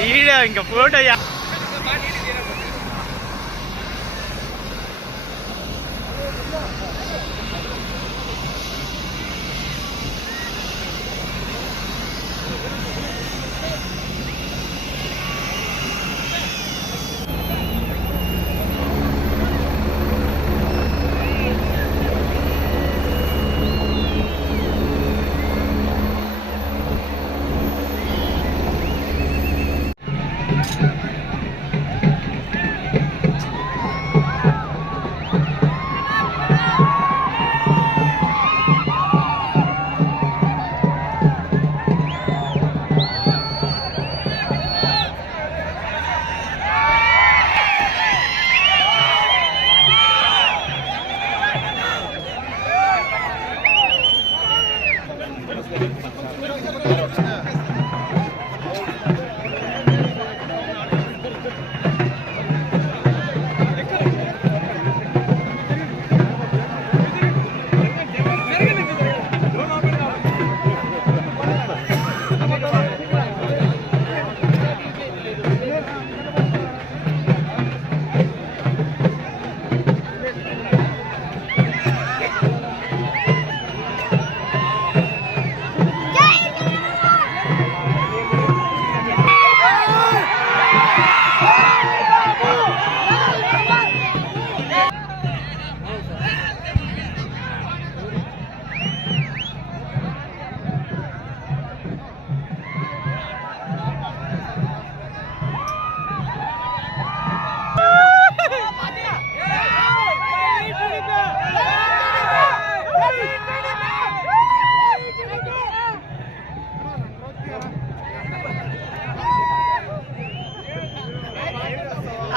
Video ఇంకా photo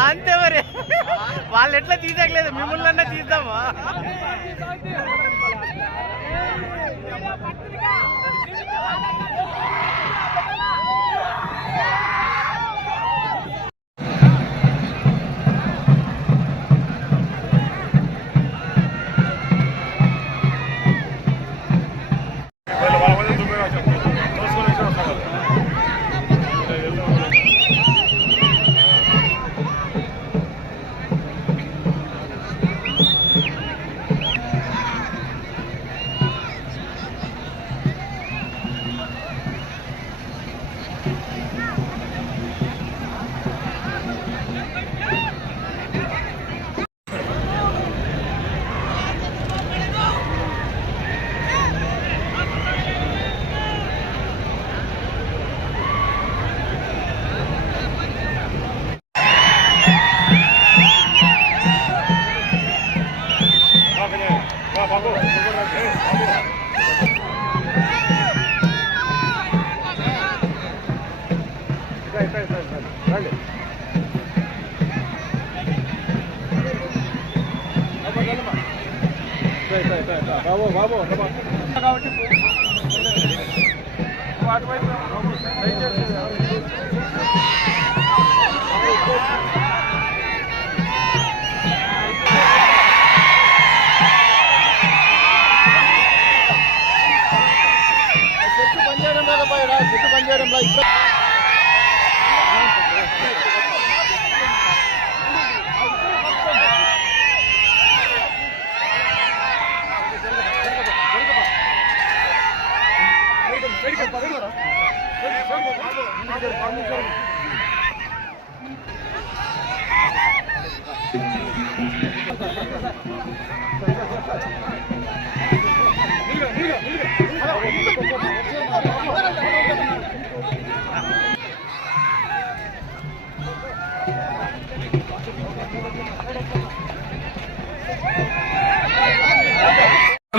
అంతే మరి వాళ్ళు ఎట్లా తీసట్లేదు మిమ్మల్ని తీద్దామా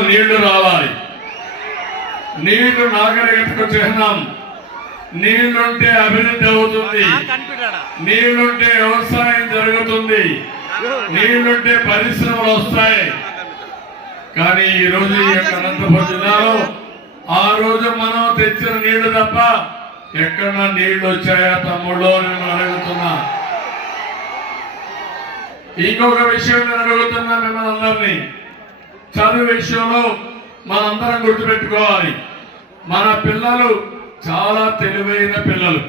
నీళ్లు రావాలి. నీళ్లు నాగరికతకు చిహ్నం. నీళ్లుంటే అభివృద్ధి అవుతుంది, నీళ్లుంటే వ్యవసాయం జరుగుతుంది, నీళ్లుంటే పరిశ్రమలు వస్తాయి. కానీ ఈ రోజు ఈ యొక్క అనంతపురం జిల్లాలో ఆ రోజు మనం తెచ్చిన నీళ్లు తప్ప ఎక్కడన్నా నీళ్లు వచ్చాయా తమ్ముళ్ళు నేను అడుగుతున్నా. ఇంకొక విషయం నేను అడుగుతున్నా మిమ్మల్ని అందరినీ. చదువు విషయంలో మనందరం గుర్తుపెట్టుకోవాలి. మన పిల్లలు చాలా తెలివైన పిల్లలు.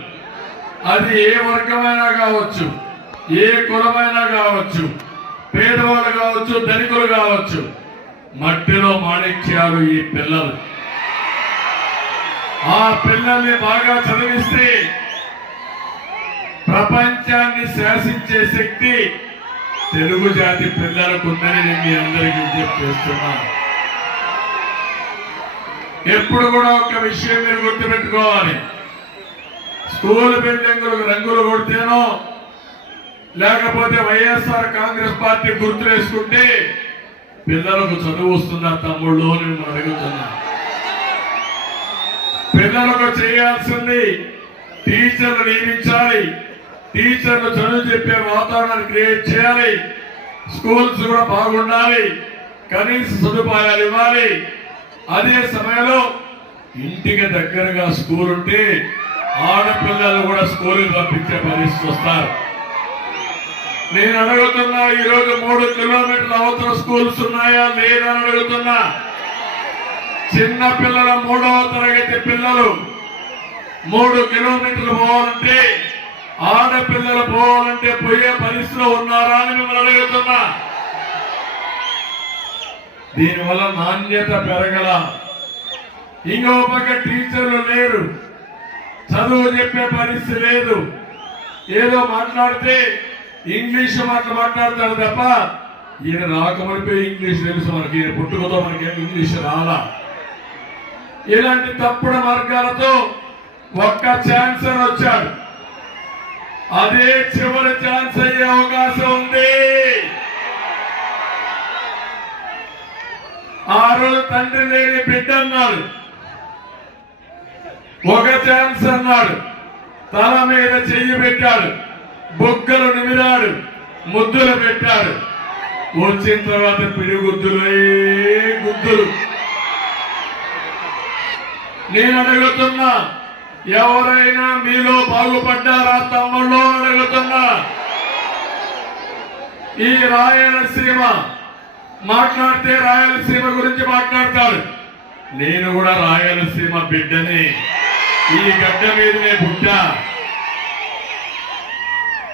అది ఏ వర్గమైనా కావచ్చు, ఏ కులమైనా కావచ్చు, పేదవాళ్ళు కావచ్చు, ధనికులు కావచ్చు. మట్టిలో మాణిక్యాలు ఈ పిల్లలు. ఆ పిల్లల్ని బాగా చదివిస్తే ప్రపంచాన్ని శాసించే శక్తి తెలుగు జాతి పిల్లలకు ఉందని నేను మీ అందరికీ విజ్ఞప్తి చేస్తున్నాను. ఎప్పుడు కూడా ఒక విషయం మీరు గుర్తుపెట్టుకోవాలి. స్కూల్ బిల్డింగులకు రంగులు కొడితేనో లేకపోతే వైఎస్ఆర్ కాంగ్రెస్ పార్టీ గుర్తు వేసుకుంటే పిల్లలకు చదువు వస్తుందా తమ్ముళ్ళు నేను అడుగుతున్నా. పిల్లలకు చేయాల్సింది టీచర్లు నియమించాలి, టీచర్లు చదువు చెప్పే వాతావరణాన్ని క్రియేట్ చేయాలి, స్కూల్స్ కూడా బాగుండాలి, కనీస సదుపాయాలు ఇవ్వాలి. అదే సమయంలో ఇంటికి దగ్గరగా స్కూల్ ఉంటే ఆడపిల్లలు కూడా స్కూల్కి పంపించే పరిస్థితి వస్తారు. నేను అడుగుతున్నా, ఈరోజు 3 కిలోమీటర్ల అవతల స్కూల్స్ ఉన్నాయా లేదా అని అడుగుతున్నా. చిన్న పిల్లల 3వ తరగతి పిల్లలు 3 కిలోమీటర్లు పోవాలంటే, ఆడపిల్లలు పోవాలంటే పోయే పరిస్థితిలో ఉన్నారా అని మిమ్మల్ని అడుగుతున్నా. దీనివల్ల నాణ్యత పెరగల. ఇంకో పక్క టీచర్లు లేరు, చదువు చెప్పే పరిస్థితి లేదు. ఏదో మాట్లాడితే ఇంగ్లీష్ మాట్లాడతాడు తప్ప ఈయన రాకమనిపోయి ఇంగ్లీష్ తెలుసు మనకి, ఈయన పుట్టుకతో మనకి ఇంగ్లీష్ రాలా. ఇలాంటి తప్పుడు మార్గాలతో ఒక్క ఛాన్స్ అని వచ్చాడు. అదే చివరి ఛాన్స్ అయ్యే అవకాశం ఉంది. ఆ రోజు తండ్రి లేని బిడ్డ అన్నాడు, ఒక ఛాన్స్ అన్నాడు, తల మీద చెయ్యి పెట్టాడు, బొగ్గలు నిమిరాడు, ముద్దులు పెట్టాడు. వచ్చిన తర్వాత పిడిగుద్దులే గుద్దులు. నేను అడుగుతున్నా, ఎవరైనా మీలో బాగుపడ్డారా తమ్ముళ్ళు అడుగుతున్నా. ఈ రాయలసీమ మాట్లాడితే రాయలసీమ గురించి మాట్లాడతాడు. నేను కూడా రాయలసీమ బిడ్డని, ఈ గడ్డ మీదనే పుట్టా.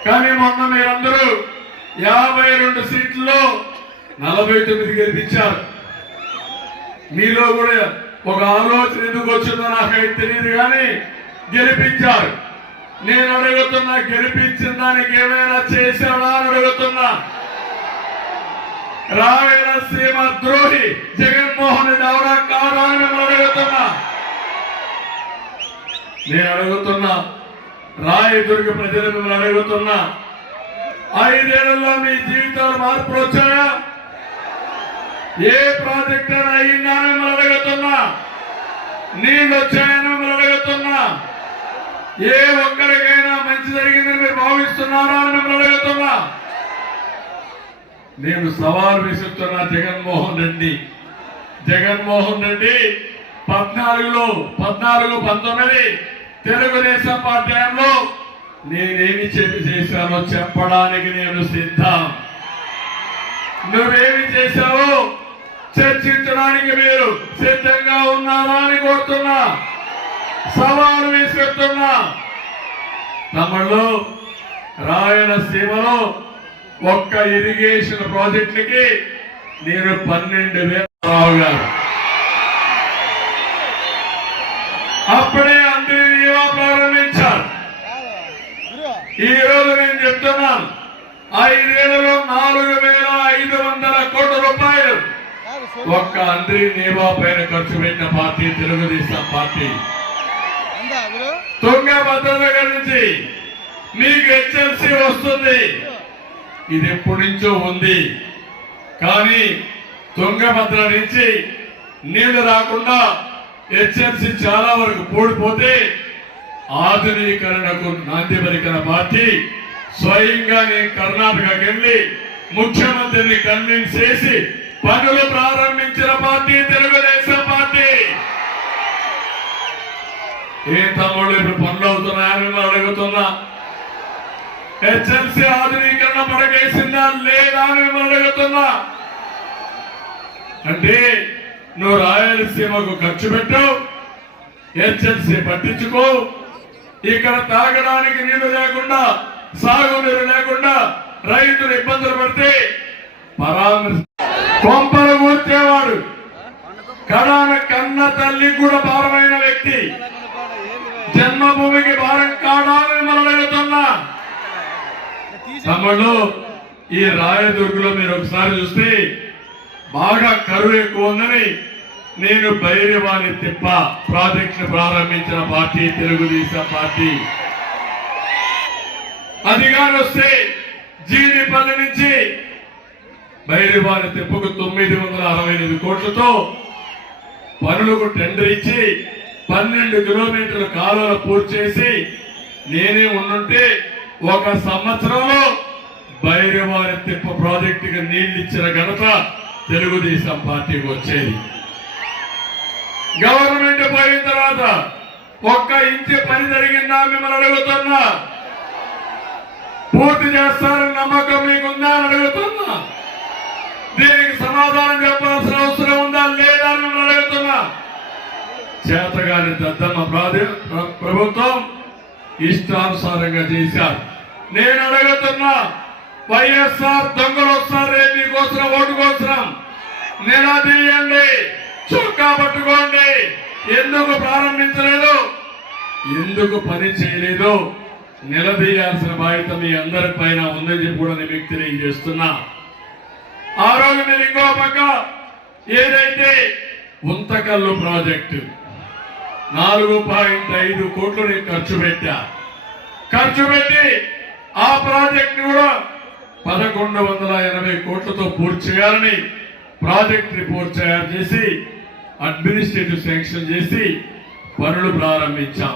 కానీ మొన్న మీరందరూ 52 సీట్లలో 49 గెలిపించారు. మీలో కూడా ఒక ఆలోచన ఎందుకు వచ్చిందో నాకైతే తెలియదు కానీ గెలిపించారు. నేను అడుగుతున్నా, గెలిపించిన దానికి ఏమైనా చేశాడా అని అడుగుతున్నా. రాయలసీమ ద్రోహి జగన్మోహన్ రెడ్డి ఎవరా కాదా అని మిమ్మల్ని అడుగుతున్నా. నేను అడుగుతున్నా, రాయదుర్గ ప్రజలు మిమ్మల్ని అడుగుతున్నా, 5 ఏళ్లలో మీ జీవితాలు మార్పులు వచ్చాయా? ఏ ప్రాజెక్ట్ అయినా అయిందా అని మిమ్మల్ని అడుగుతున్నా. నీళ్ళు వచ్చాయని మిమ్మల్ని అడుగుతున్నా. ఏ ఒక్కరికైనా మంచి జరిగిందని మీరు భావిస్తున్నారా అని మిమ్మల్ని అడుగుతున్నా. నేను సవాల్ విసురుతున్నా. జగన్మోహన్ రెడ్డి 14-19 తెలుగుదేశం పార్టీ టైంలో నేనేమి చేశానో చెప్పడానికి నేను సిద్ధం. నువ్వేమి చేశావో చర్చించడానికి మీరు సిద్ధంగా ఉన్నారా అని కోరుతున్నా, సవాలు విసురుతున్నా. తమిళలో రాయలసీమలో ఒక్క ఇరిగేషన్ ప్రాజెక్టులకి నేను 12,000 రావు గారు అప్పుడే అందరి ప్రారంభించారు. ఈ రోజు నేను చెప్తున్నాను, 5 ఏళ్లలో 4,500 కోట్ల రూపాయలు ఒక్క అంద్రి నీవా పైన ఖర్చు పెట్టిన పార్టీ తెలుగుదేశం పార్టీ. తుంగభద్ర దగ్గర నుంచి మీకు హెచ్ఎల్సి వస్తుంది, ఇది ఎప్పటి నుంచో ఉంది. కానీ తుంగభద్ర నుంచి నీళ్లు రాకుండా హెచ్ఎల్సి చాలా వరకు పూడిపోతే ఆధునీకరణకు నాంది పలికిన పార్టీ. స్వయంగా నేను కర్ణాటకకి వెళ్ళి ముఖ్యమంత్రిని కన్విన్స్ చేసి పనులు ప్రారంభించిన పార్టీ తెలుగుదేశం పార్టీ. ఏ తమ్ముళ్ళు ఇప్పుడు పనులు అవుతున్నాయని అడుగుతున్నా. హెచ్ఎల్సి ఆధునీకరణ పడగేసిందా లేదా అని అడుగుతున్నా. అంటే నువ్వు రాయలసీమకు ఖర్చు పెట్టావు, హెచ్ఎల్సి పట్టించుకో. ఇక్కడ తాగడానికి నీళ్లు లేకుండా, సాగునీరు లేకుండా రైతులు ఇబ్బందులు పడితే కొంపలు కూర్చేవాడు, కడాన కన్న తల్లి కూడా భారమైన వ్యక్తి. జన్మభూమికి భారం కాడాలని మనం అడుగుతున్నా. తమ్ముళ్ళు, ఈ రాయదుర్గులో మీరు ఒకసారి చూస్తే బాగా కరువు ఎక్కువ ఉందని నేను భైరవాణి తిప్ప ప్రాజెక్ట్ ప్రారంభించిన పార్టీ తెలుగుదేశం పార్టీ. అధికారొస్తే జీడిపల్లి నుంచి భైరవాణి తిప్పకు 968 కోట్లతో పనులకు టెండర్ ఇచ్చి 12 కిలోమీటర్ల కాలువలు పూర్తి చేసి నేనే ఉండుంటే 1 సంవత్సరంలో భైరవాణి తిప్ప ప్రాజెక్టుకి నీళ్లు ఇచ్చిన ఘనత తెలుగుదేశం పార్టీకి వచ్చేది. గవర్నమెంట్ పోయిన తర్వాత 1 ఇంచు పని జరిగిందా మిమ్మల్ని అడుగుతున్నా. పూర్తి చేస్తారని నమ్మకం మీకుందా అని అడుగుతున్నా. దీనికి సమాధానం చెప్పాల్సిన అవసరం ఉందా లేదా అని మిమ్మల్ని అడుగుతున్నా. చేతగాని దద్దమ్మ ప్రభుత్వం ఇష్టానుసారంగా చేశారు. నేను అడుగుతున్నా, వైఎస్ఆర్ దొంగలు వస్తారు మీకోసం, ఓటు కోసం నిలదీయండి, చొక్కా పట్టుకోండి. ఎందుకు ప్రారంభించలేదు, ఎందుకు పని చేయలేదు నిలదీయాల్సిన బాధ్యత మీ అందరి పైన ఉందని చెప్పి కూడా నేను మీకు తెలియజేస్తున్నా. ఆ రోజు మీరు ఇంకో పక్క ఏదైతే ఉంతకల్లు ప్రాజెక్టు 4.5 కోట్లు నేను ఖర్చు పెట్టి ఆ ప్రాజెక్ట్ కూడా 1180 కోట్లతో పూర్తి చేయాలని ప్రాజెక్ట్ రిపోర్ట్ తయారు చేసి అడ్మినిస్ట్రేటివ్ శాంక్షన్ చేసి పనులు ప్రారంభించాం.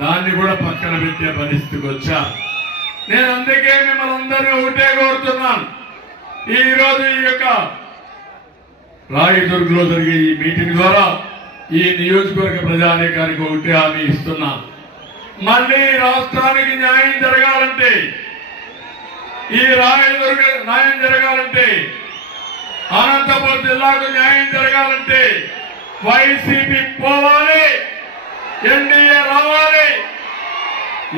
దాన్ని కూడా పక్కన పెట్టే పరిస్థితికి వచ్చా. నేను అందుకే మిమ్మల్ని అందరినీ ఒకటే కోరుతున్నాను. ఈ రోజు ఈ యొక్క రాయదుర్గలో జరిగే ఈ మీటింగ్ ద్వారా ఈ నియోజకవర్గ ప్రజానీకానికి ఒకటే హామీ ఇస్తున్నా. మళ్ళీ రాష్ట్రానికి న్యాయం జరగాలంటే, ఈ రాయదుర్గ న్యాయం జరగాలంటే, అనంతపురం జిల్లాకు న్యాయం జరగాలంటే వైసీపీ పోవాలి, ఎన్డీఏ రావాలి,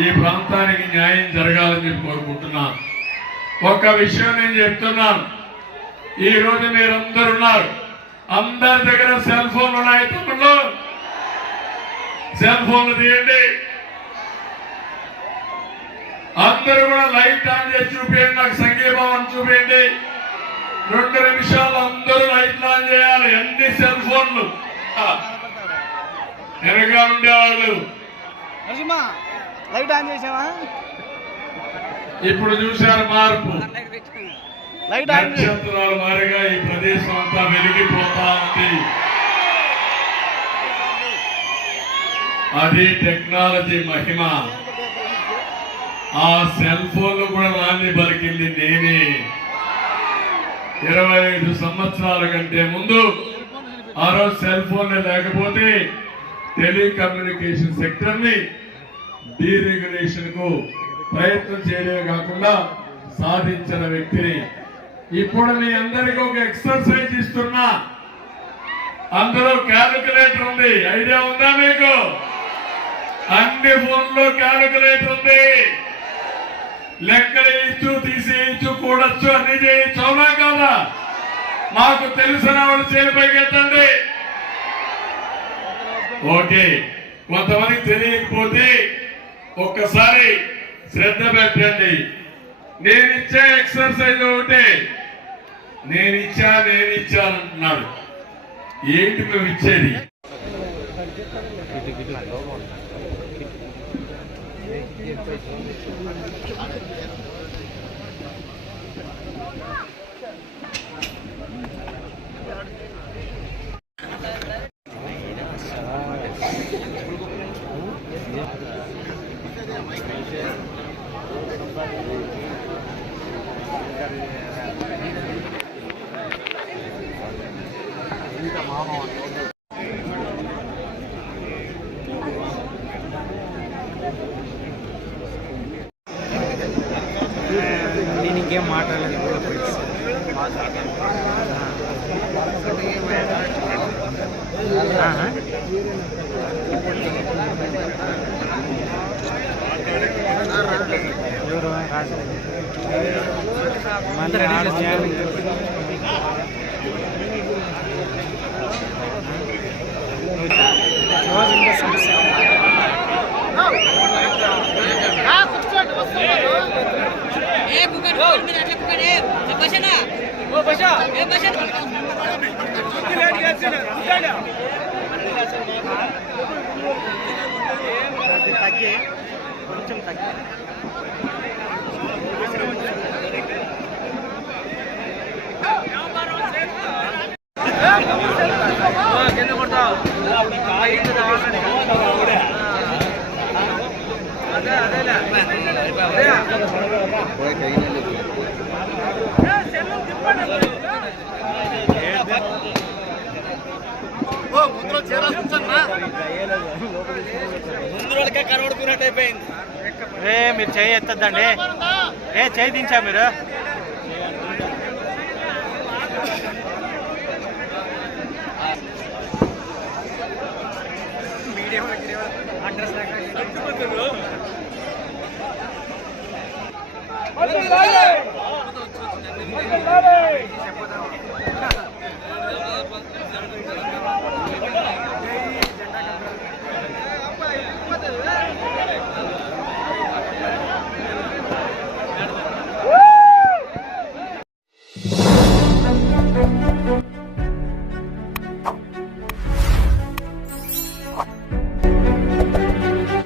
ఈ ప్రాంతానికి న్యాయం జరగాలని చెప్పి కోరుకుంటున్నాను. ఒక్క విషయం నేను చెప్తున్నాను. ఈ రోజు మీరందరూ ఉన్నారు, అందరి దగ్గర సెల్ ఫోన్లు ఉన్నాయి. తమ్ముళ్ళు, సెల్ ఫోన్లు తీయండి. అందరూ కూడా లైట్ ఆన్ చేసి చూపించండి. నాకు సంఘీభావం చూపించండి. 2 నిమిషాలు అందరూ లైట్లు ఆన్ చేయాలి. అన్ని సెల్ ఫోన్లు వెనక ఉండేవాళ్ళు లైట్ ఆన్ చేసావా? ఇప్పుడు చూశారు మార్పు. లైట్ ఆన్ నక్షత్రాలు మారిగా ఈ ప్రదేశం అంతా వెలిగిపోతా ఉంది. అది టెక్నాలజీ మహిమ. ఆ సెల్ ఫోన్లు కూడా నాన్ని బలికింది నేనే. 25 సంవత్సరాల కంటే ముందు ఆ రోజు సెల్ ఫోన్లే లేకపోతే టెలికమ్యూనికేషన్ సెక్టర్ ని డీరెగ్యులేషన్ కు ప్రయత్నం చేయడమే కాకుండా సాధించిన వ్యక్తిని. ఇప్పుడు మీ అందరికీ ఒక ఎక్సర్సైజ్ ఇస్తున్నా. అందులో క్యాలిక్యులేటర్ ఉంది. ఐడియా ఉందా మీకు? అన్ని ఫోన్లో క్యాలిక్యులేటర్ ఉంది. లెక్కలు వేయచ్చు, తీసేయచ్చు, కూడచ్చు, అన్ని చేయొచ్చు. అవునా కాదా? మాకు తెలిసిన వాళ్ళు చేరిపైకి ఎత్తండి. ఓకే, కొంతమంది తెలియకపోతే ఒక్కసారి శ్రద్ధ పెట్టండి. నేను ఇచ్చే ఎక్సర్సైజ్ ఒకటే, నేను ఇచ్చానంటున్నాడు. ఏంటి మేము ఇచ్చేది? నేను ఇంకేం మాట్లాడలేదు. ఎవరు రాజు తగ్గి కొంచెం తగ్గి ముందు కనబడుకున్నట్టు అయిపోయింది. మీరు చేయి ఎత్తద్దండి. చేయి దించా మీరు. అడ్రస్